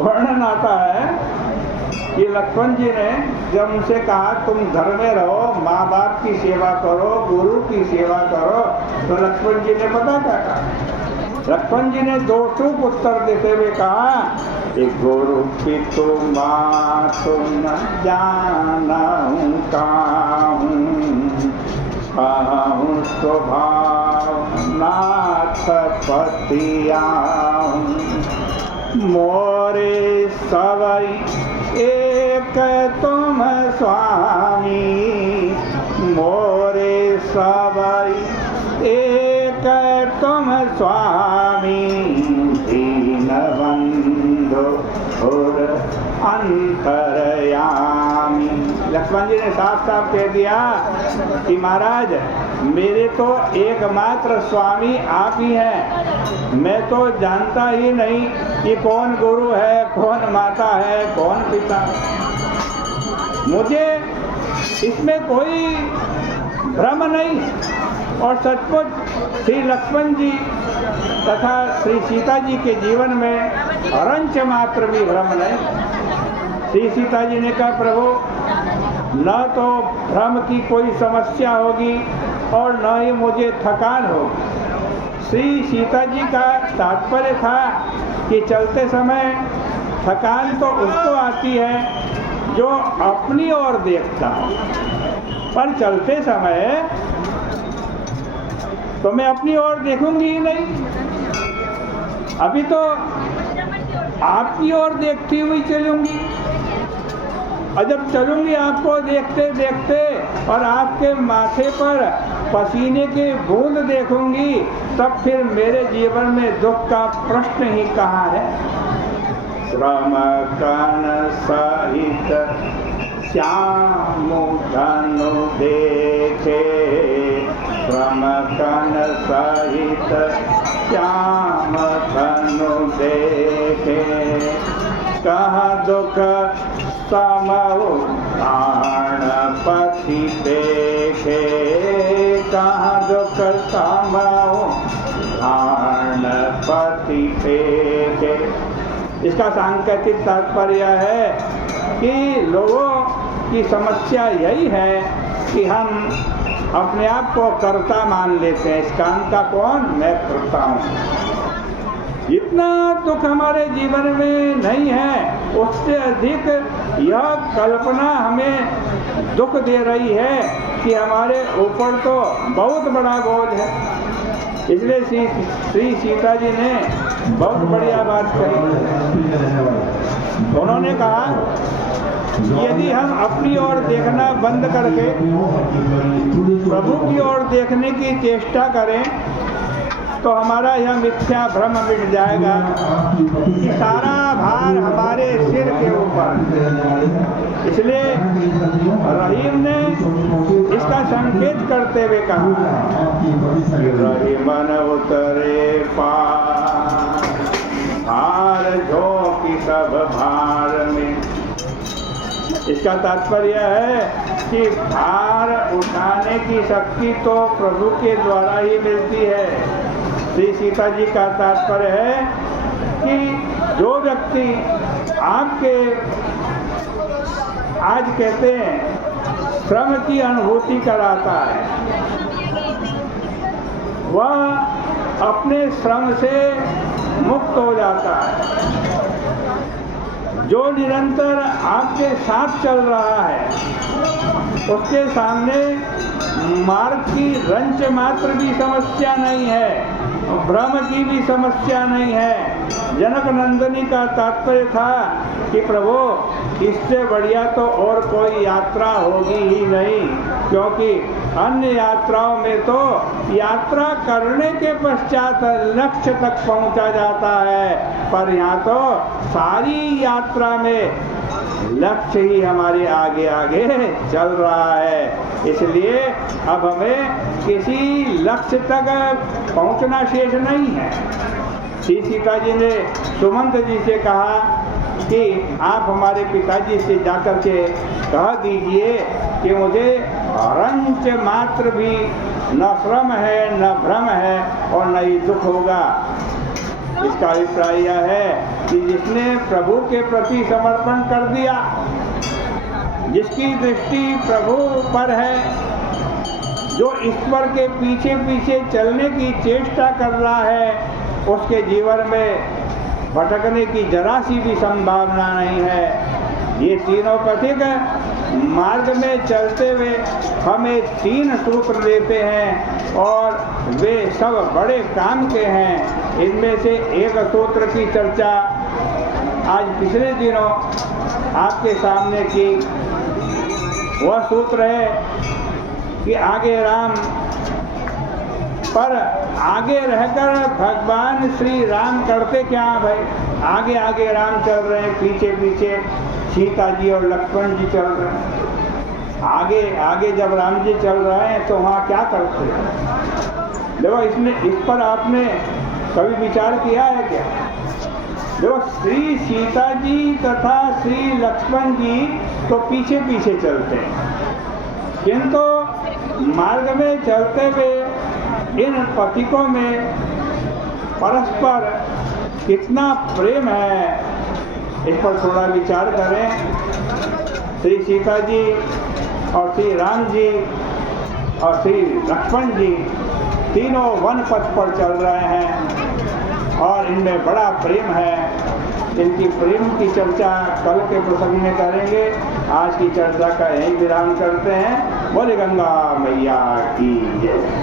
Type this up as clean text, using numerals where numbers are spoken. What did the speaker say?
वर्णन आता है कि लक्ष्मण जी ने जब उनसे कहा तुम घर में रहो, माँ बाप की सेवा करो, गुरु की सेवा करो, तो लक्ष्मण जी ने पता क्या कहा? लक्ष्मण जी ने दो टूक उत्तर देते हुए कहा कि गुरु पितु मातु न जानहु काहूँ स्वभाव नाथ पतियाहूँ मोरे सवई एक तुम स्वामी मोरे सवई एक तुम स्वामी दीनबंधु और अंतरयामी। लक्ष्मण जी ने साफ साफ कह दिया कि महाराज मेरे तो एकमात्र स्वामी आप ही हैं, मैं तो जानता ही नहीं कि कौन गुरु है, कौन माता है, कौन पिता। मुझे इसमें कोई भ्रम नहीं। और सचमुच श्री लक्ष्मण जी तथा श्री सीता जी के जीवन में रंच मात्र भी भ्रम नहीं। श्री सीता जी ने कहा प्रभु न तो भ्रम की कोई समस्या होगी और न ही मुझे थकान होगी। श्री सीता जी का तात्पर्य था कि चलते समय थकान तो उसको आती है जो अपनी ओर देखता है, पर चलते समय तो मैं अपनी ओर देखूंगी ही नहीं। अभी तो आपकी ओर देखती हुई चलूंगी, और जब चलूंगी आपको देखते देखते और आपके माथे पर पसीने के बूंद देखूंगी, तब फिर मेरे जीवन में दुख का प्रश्न ही कहाँ है। श्रम कन सहित श्याम धनु देखे श्रम कन सहित श्याम धनु देखे कहाँ दुख समऊ प्राणपति देखे कहाँ दुख समऊ प्राणपति देखे। इसका सांकेतिक तात्पर्य है कि लोगों की समस्या यही है कि हम अपने आप को कर्ता मान लेते हैं। इस काम का कौन? मैं करता हूँ। इतना दुख हमारे जीवन में नहीं है, उससे अधिक यह कल्पना हमें दुख दे रही है कि हमारे ऊपर तो बहुत बड़ा बोझ है। इसलिए श्री सीता जी ने बहुत बढ़िया बात कही। उन्होंने कहा यदि हम अपनी ओर देखना बंद करके प्रभु की ओर देखने की चेष्टा करें तो हमारा यह मिथ्या भ्रम मिट जाएगा कि सारा भार हमारे सिर के ऊपर। इसलिए रहीम ने इसका संकेत करते हुए कहा रहीमन उतरे पार भार जो कि सब भार में। इसका तात्पर्य है कि भार उठाने की शक्ति तो प्रभु के द्वारा ही मिलती है। श्री सीता जी का तात्पर्य है कि जो व्यक्ति आपके आज कहते हैं श्रम की अनुभूति कराता है, वह अपने श्रम से मुक्त हो जाता है। जो निरंतर आपके साथ चल रहा है उसके सामने मार्ग की रंच मात्र भी समस्या नहीं है, भ्रम की भी समस्या नहीं है। जनक नंदनी का तात्पर्य था कि प्रभु इससे बढ़िया तो और कोई यात्रा होगी ही नहीं, क्योंकि अन्य यात्राओं में तो यात्रा करने के पश्चात लक्ष्य तक पहुंचा जाता है, पर यहाँ तो सारी यात्रा में लक्ष्य ही हमारे आगे आगे चल रहा है। इसलिए अब हमें किसी लक्ष्य तक पहुंचना शेष नहीं है। श्री सीता जी ने सुमंत जी से कहा कि आप हमारे पिताजी से जाकर के कह दीजिए कि मुझे रंच मात्र भी न श्रम है, न भ्रम है और न ही दुख होगा। इसका अभिप्राय यह है कि जिसने प्रभु के प्रति समर्पण कर दिया, जिसकी दृष्टि प्रभु पर है, जो ईश्वर के पीछे पीछे चलने की चेष्टा कर रहा है, उसके जीवन में भटकने की जरा सी भी संभावना नहीं है। ये तीनों पथिक मार्ग में चलते हुए हमें 3 सूत्र देते हैं और वे सब बड़े काम के हैं। इनमें से एक सूत्र की चर्चा आज पिछले दिनों आपके सामने की। वह सूत्र है कि आगे राम, पर आगे रहकर भगवान श्री राम करते क्या भाई? आगे आगे राम चल रहे हैं, पीछे पीछे सीता जी और लक्ष्मण जी चल रहे हैं। आगे आगे जब राम जी चल रहे हैं तो वहाँ क्या करते हैं? देखो, इस पर आपने कभी विचार किया है क्या? देखो, श्री सीता जी तथा श्री लक्ष्मण जी तो पीछे पीछे चलते हैं, किंतु मार्ग में चलते हुए इन पथिकों में परस्पर कितना प्रेम है, इस पर थोड़ा विचार करें। श्री सीता जी और श्री राम जी और श्री लक्ष्मण जी तीनों वन पथ पर चल रहे हैं और इनमें बड़ा प्रेम है। इनकी प्रेम की चर्चा कल के प्रसंग में करेंगे। आज की चर्चा का यही विराम करते हैं। बोले गंगा मैया की जय।